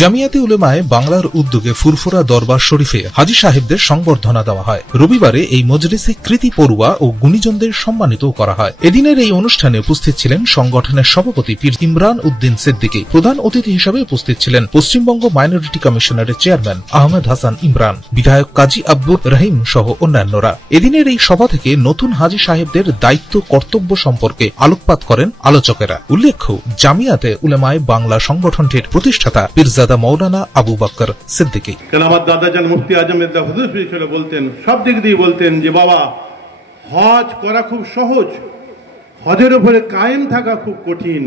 জামিয়াতে উলেমায়ে বাংলার উদ্যোগে ফুরফুরা দরবার শরীফে হাজী সাহেবদের সংবর্ধনা দেওয়া হয়। রবিবারে এই মজলিসে কৃতি পড়ুয়া ও গুণীজনদের সম্মানিত করা হয়। এদিনের এই অনুষ্ঠানে উপস্থিত ছিলেন সংগঠনের সভাপতি পীর ইমরান উদ্দিন সিদ্দিকী। প্রধান অতিথি হিসেবে উপস্থিত ছিলেন পশ্চিমবঙ্গ মাইনরিটি কমিশনারের চেয়ারম্যান আহমেদ হাসান ইমরান, বিধায়ক কাজী আব্দুর রহিম সহ অন্যান্যরা। এদিনের এই সভা থেকে নতুন হাজী সাহেবদের দায়িত্ব কর্তব্য সম্পর্কে আলোকপাত করেন আলোচকেরা। উল্লেখ্য, জামিয়াতে উলেমায়ে বাংলা সংগঠনটির প্রতিষ্ঠাতা পীরজাদা মৌলানা আবু বকর সিদ্দিকী। কেন আমার দাদাজান মুফতি আজম হুজুর ছিল বলতেন, সব দিক দিয়ে বলতেন যে বাবা, হজ করা খুব সহজ, হজের উপরে কায়েম থাকা খুব কঠিন।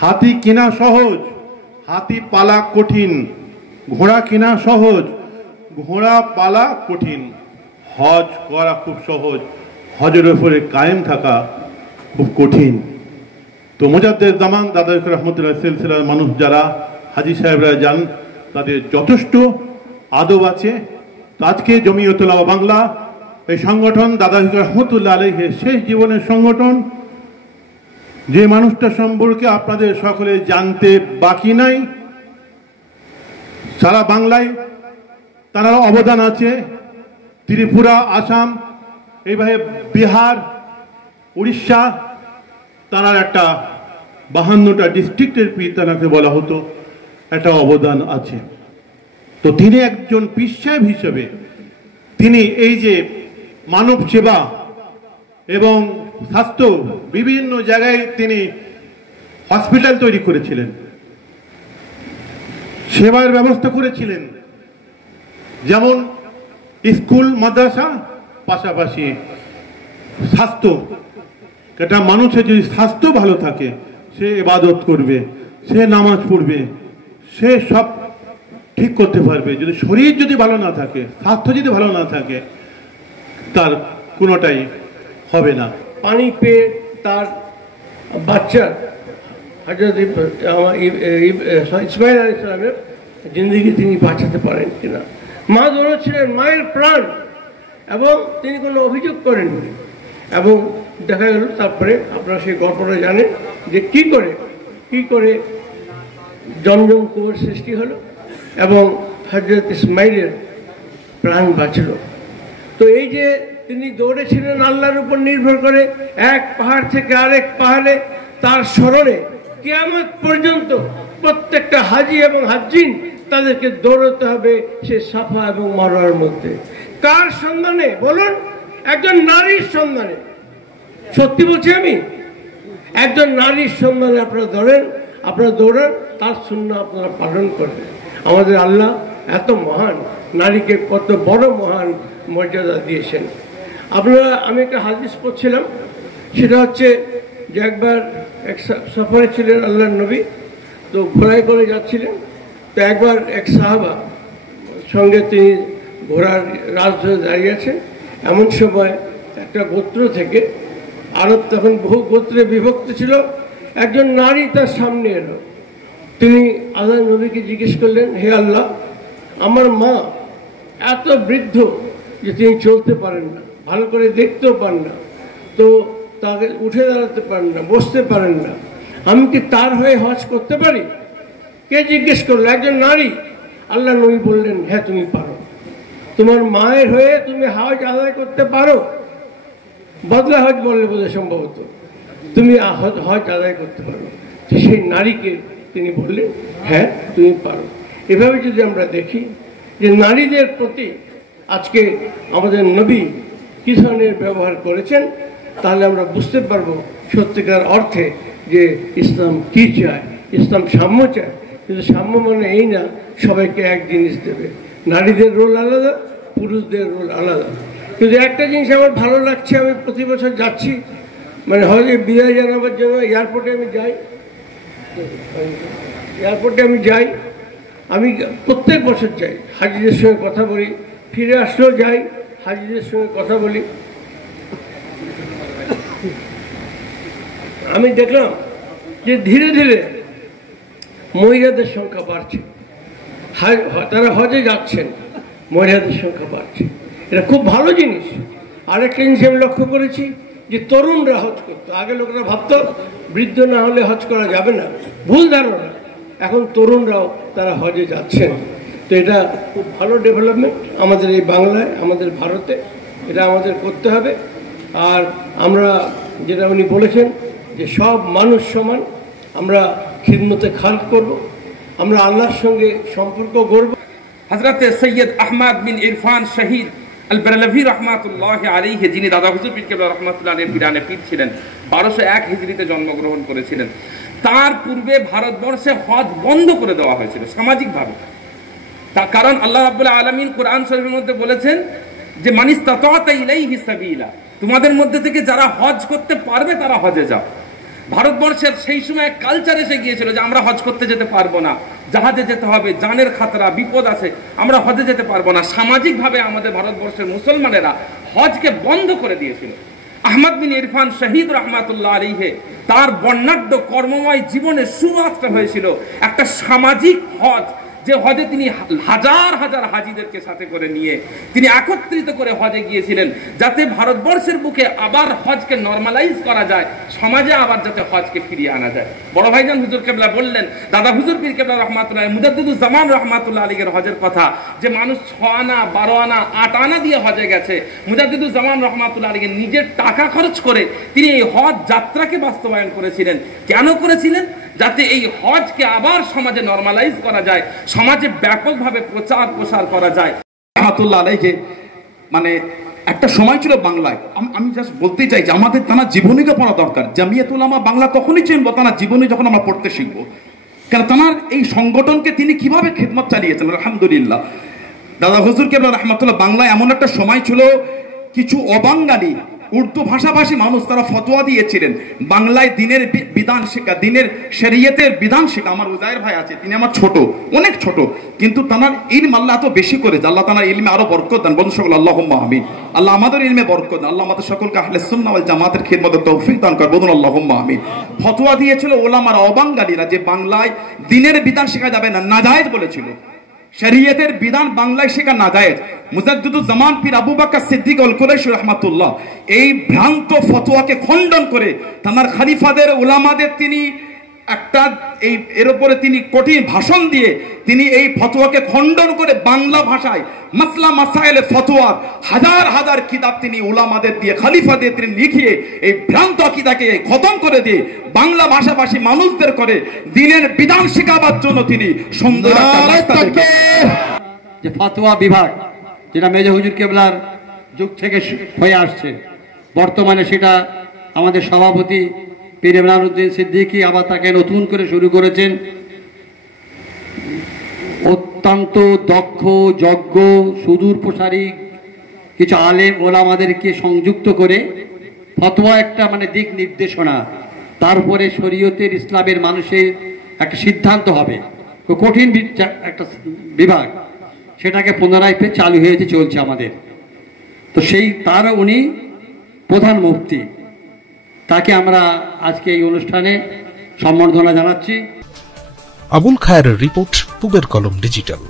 হাতি কেনা সহজ, হাতি পালা কঠিন। ঘোড়া কেনা সহজ, ঘোড়া পালা কঠিন। হজ করা খুব সহজ, হজের উপরে কায়েম থাকা খুব কঠিন। তো মুজাদ্দেদ জামান দাদা রহমতুল্লাহ সিলসিলার মানুষ যারা হাজী সাহেবরা যান, তাদের যথেষ্ট আদব আছে। আজকে জমিয়তুল উলামা বাংলা এই সংগঠন দাদা রহমতুল্লাহ আলাইহির শেষ জীবনের সংগঠন, যে মানুষটা সম্পর্কে আপনাদের সকলে জানতে বাকি নাই। সারা বাংলায় তার অবদান আছে। ত্রিপুরা, আসাম, এইভাবে বিহার, উড়িষ্যা, তার একটা 52টা ডিস্ট্রিক্টের পীর তানাকে বলা হতো, একটা অবদান আছে। তো তিনি একজন পীর সাহেব হিসেবে তিনি এই যে মানব সেবা এবং স্বাস্থ্য, বিভিন্ন জায়গায় তিনি হসপিটাল তৈরি করেছিলেন, সেবার ব্যবস্থা করেছিলেন। যেমন স্কুল, মাদ্রাসা, পাশাপাশি স্বাস্থ্য। একটা মানুষের যদি স্বাস্থ্য ভালো থাকে, সে ইবাদত করবে, সে নামাজ পড়বে, সে সব ঠিক করতে পারবে। যদি শরীর যদি ভালো না থাকে, স্বাস্থ্য যদি ভালো না থাকে, তার কোনোটাই হবে না। পানি পেয়ে তার বাচ্চার হযরত ইসমাইল আলাইহিস সালামের জিন্দেগি তিনি বাঁচাতে পারেন কিনা। মা ধরেছিলেন মায়ের প্রাণ, এবং তিনি কোনো অভিযোগ করেননি। এবং দেখা গেল তারপরে আপনারা সেই গল্পটা জানেন যে কি করে জমজম কুয়োর সৃষ্টি হলো এবং হযরত ইসমাইলের প্রাণ বাঁচল। তো এই যে তিনি দৌড়েছিলেন আল্লাহর উপর নির্ভর করে, এক পাহাড় থেকে আরেক পাহাড়ে, তার স্মরণে কিয়ামত পর্যন্ত প্রত্যেকটা হাজি এবং হাজ্জিন তাদেরকে দৌড়তে হবে সে সাফা এবং মারওয়ার মধ্যে। কার সন্ধানে বলুন? একজন নারীর সন্ধানে। সত্যি বলছি আমি, একজন নারীর সন্ধানে আপনারা দৌড়ান, তার সুন্নাহ আপনারা পালন করেন। আমাদের আল্লাহ এত মহান, নারীকে কত বড় মহান মর্যাদা দিয়েছেন। আমি একটা হাদিস পড়ছিলাম, সেটা হচ্ছে যে একবার এক সফরে ছিলেন আল্লাহর নবী, তো ঘোড়ায় করে যাচ্ছিলেন। তো একবার এক সাহাবা সঙ্গে তিনি ঘোড়ার রাজ ধরে দাঁড়িয়ে আছেন। এমন সময় একটা গোত্র থেকে, আরব তখন বহু গোত্রে বিভক্ত ছিল, একজন নারী তার সামনে এলো। তিনি আল্লাহর নবীকে জিজ্ঞেস করলেন, হে আল্লাহ, আমার মা এত বৃদ্ধ যে তিনি চলতে পারেন না, ভালো করে দেখতেও পান না, তো তাকে উঠে দাঁড়াতে পারেন না, বসতে পারেন না, আমি কি তার হয়ে হজ করতে পারি? কে জিজ্ঞেস করলো? একজন নারী। আল্লাহ নবী বললেন, হ্যাঁ তুমি পারো, তোমার মায়ের হয়ে তুমি হজ আদায় করতে পারো। বদলা হজ বললে বোধহয় সম্ভবত, তুমি হজ আদায় করতে পারো। সেই নারীকে তিনি বললেন, হ্যাঁ তুমি পারো। এভাবে যদি আমরা দেখি যে নারীদের প্রতি আজকে আমাদের নবী কি ধরনের ব্যবহার করেছেন, তাহলে আমরা বুঝতে পারবো সত্যিকার অর্থে যে ইসলাম কি চায়। ইসলাম সাম্য চায়, কিন্তু সাম্য মানে এই না সবাইকে এক জিনিস দেবে। নারীদের রোল আলাদা, পুরুষদের রোল আলাদা। কিন্তু একটা জিনিস আমার ভালো লাগছে, আমি প্রতি বছর যাচ্ছি, মানে হয়তো বিদায় জানাবার জন্য এয়ারপোর্টে আমি যাই, আমি প্রত্যেক বছর যাই, হাজিদের সঙ্গে কথা বলি, ফিরে আসলেও যাই, হাজিদের সঙ্গে কথা বলি। আমি দেখলাম যে ধীরে ধীরে মহিলাদের সংখ্যা বাড়ছে, তারা হজে যাচ্ছেন, মহিলাদের সংখ্যা বাড়ছে। এটা খুব ভালো জিনিস। আরেকটা জিনিস আমি লক্ষ্য করেছি যে তরুণরা হজ করতো। আগে লোকেরা ভাবতো বৃদ্ধ না হলে হজ করা যাবে না, ভুল ধারণা। এখন তরুণরাও তারা হজে যাচ্ছেন। তো এটা খুব ভালো ডেভেলপমেন্ট আমাদের এই বাংলায়, আমাদের ভারতে, এটা আমাদের করতে হবে। আর আমরা যেটা উনি বলেছেন যে সব মানুষ সমান, আমরা খিদমতে খালক করব, আমরা আল্লাহর সঙ্গে সম্পর্ক গড়ব। হযরত সৈয়দ আহমদ বিন ইরফান শহীদ আল বেরলভী রহমাতুল্লাহ আলাইহি, যিনি দাদা হুজুর পীর কেবলা রহমাতুল্লাহ আলাইহির পীরানে পীর ছিলেন, 1201 হিজরিতে জন্মগ্রহণ করেছিলেন। তার পূর্বে ভারতবর্ষে হজ বন্ধ করে দেওয়া হয়েছিল সামাজিকভাবে। তার কারণ আল্লাহ রাব্বুল আলামিন কোরআন শরীফের মধ্যে বলেছেন যে মানিস্তাতা ইলাইহি সাবিলা, তোমাদের মধ্যে থেকে যারা হজ করতে পারবে তারা হজে যাও। ভারতবর্ষের সেই সময় কালচার এসে গিয়েছিল যে আমরা হজ করতে যেতে পারবো না, জাহাজে যেতে হবে, জানের খাতরা, বিপদ আছে, আমরা হজে যেতে পারবো না। সামাজিকভাবে আমাদের ভারতবর্ষের মুসলমানেরা হজকে বন্ধ করে দিয়েছিল। আহমদ বিন ইরফান শহীদ রহমাতুল্লাহ আলাইহি তার বর্ণাঢ্য কর্মময় জীবনে শুরুয়াতটা হয়েছিল একটা সামাজিক হজ, যে হজে তিনি হাজার হাজার হাজিদেরকে সাথে করে নিয়ে তিনি একত্রিত করে হজে গিয়েছিলেন, যাতে ভারতবর্ষের বুকে আবার হজকে নরমালাইজ করা যায়, সমাজে আবার যাতে হজকে ফিরিয়ে আনা যায়। বড় ভাইজান হুজুর কেবলা বললেন, দাদা হুজুর পীর কেবলা রহমাতুল্লাহ মুজাদ্দিদুজ জামান রহমাতুল্লাহ আলাইহির হজের কথা, যে মানুষ 6 আনা 12 আনা 8 আনা দিয়ে হজে গেছে। মুজাদ্দিদুজ জামান রহমাতুল্লাহ আলাইহি নিজের টাকা খরচ করে তিনি এই হজ যাত্রাকে বাস্তবায়ন করেছিলেন। কেন করেছিলেন? যাতে এই হজকে আবার সমাজে নরমালাইজ করা যায়, সমাজে ব্যাপকভাবে প্রচার প্রসার করা যায়। রহমাতুল্লাহ আলাইহি মানে একটা সময় ছিল বাংলায়, আমি জাস্ট বলতে চাই যে আমাদের তারা জীবনীকে পড়া দরকার। জামিয়াত উলামা বাংলা তখনই চিনবো তারা জীবনী যখন আমরা পড়তে শিখবো, কারণ তার এই সংগঠনকে তিনি কিভাবে খেদমত চালিয়েছেন। আলহামদুলিল্লাহ, দাদা হুজুর কেবলা রহমাতুল্লাহ বাংলায় এমন একটা সময় ছিল কিছু অবাঙালি উর্দু ভাষাভাষী মানুষ তারা ফতোয়া দিয়েছিলেন বাংলায় দিনের বিধান শেখা, দিনের শরীয়তের বিধান শেখা। আমার উজায়ের ভাই আছে, তিনি আমার ছোট, অনেক ছোট, কিন্তু তার ইলম আল্লাহ এত বেশি করেছে, আল্লাহ তার ইলমে আরো বরকত দেন। বলুন সকল আল্লাহুম্মা আমিন। আল্লাহ আমাদের ইলমে বরকত দেন, আল্লাহ আমাদের সকলকে আহলে সুন্নাহ ওয়াল জামাতের খিদমতে তৌফিক দান করেন। বলুন আল্লাহুম্মা আমিন। ফতোয়া দিয়েছিল ওলামারা অবাঙালিরা যে বাংলায় দিনের বিধান শেখা যাবে না, নাজায়েজ বলেছিল। শরীয়তের বিধান বাংলায় শেখা নাজায়েজ। মুজাদ্দিদুজ জামান পীর আবু বকর সিদ্দিক আল কুরাইশি রাহমাতুল্লাহ এই ভ্রান্ত ফতোয়াকে খণ্ডন করে তার খলিফাদের উলামাদের তিনি একটা এর উপরে তিনি কঠিন ভাষণ দিয়ে তিনি এই ফতোয়াকে খণ্ডন করে বাংলা ভাষায় মাসলা মাসাইলে ফতোয়ার হাজার হাজার কিতাব তিনি উলামাদের দিয়ে খলিফাদের তিনি লিখিয়ে এই ভ্রান্ত আকীদাকে খতম করে দিয়ে বাংলা ভাষাভাষী মানুষদের করে দিনের বিধান শেখাবার জন্য তিনি সুন্দর একটা রাস্তা যে ফতোয়া বিভাগ যেটা মেজর হুজুর কেবলার যুগ থেকে হয়ে আসছে, বর্তমানে সেটা আমাদের সভাপতি পীর ইমরানউদ্দিন সিদ্দিকী আবার তাকে নতুন করে শুরু করেছেন। অত্যন্ত দক্ষ, যজ্ঞ, সুদূর প্রসারী কিছু আলেম ওলামাদেরকে সংযুক্ত করে ফতোয়া একটা মানে দিক নির্দেশনা, তারপরে শরীয়তের ইসলামের মানুষের একটা সিদ্ধান্ত হবে, কঠিন একটা বিভাগ, সেটাকে পুনরায় ফের চালু হয়েছে, চলছে আমাদের। তো সেই তার উনি প্রধান মুফতি, তাকে আমরা আজকে এই অনুষ্ঠানে সম্বর্ধনা জানাচ্ছি। আবুল খায়েরের রিপোর্ট, পূবের কলম ডিজিটাল।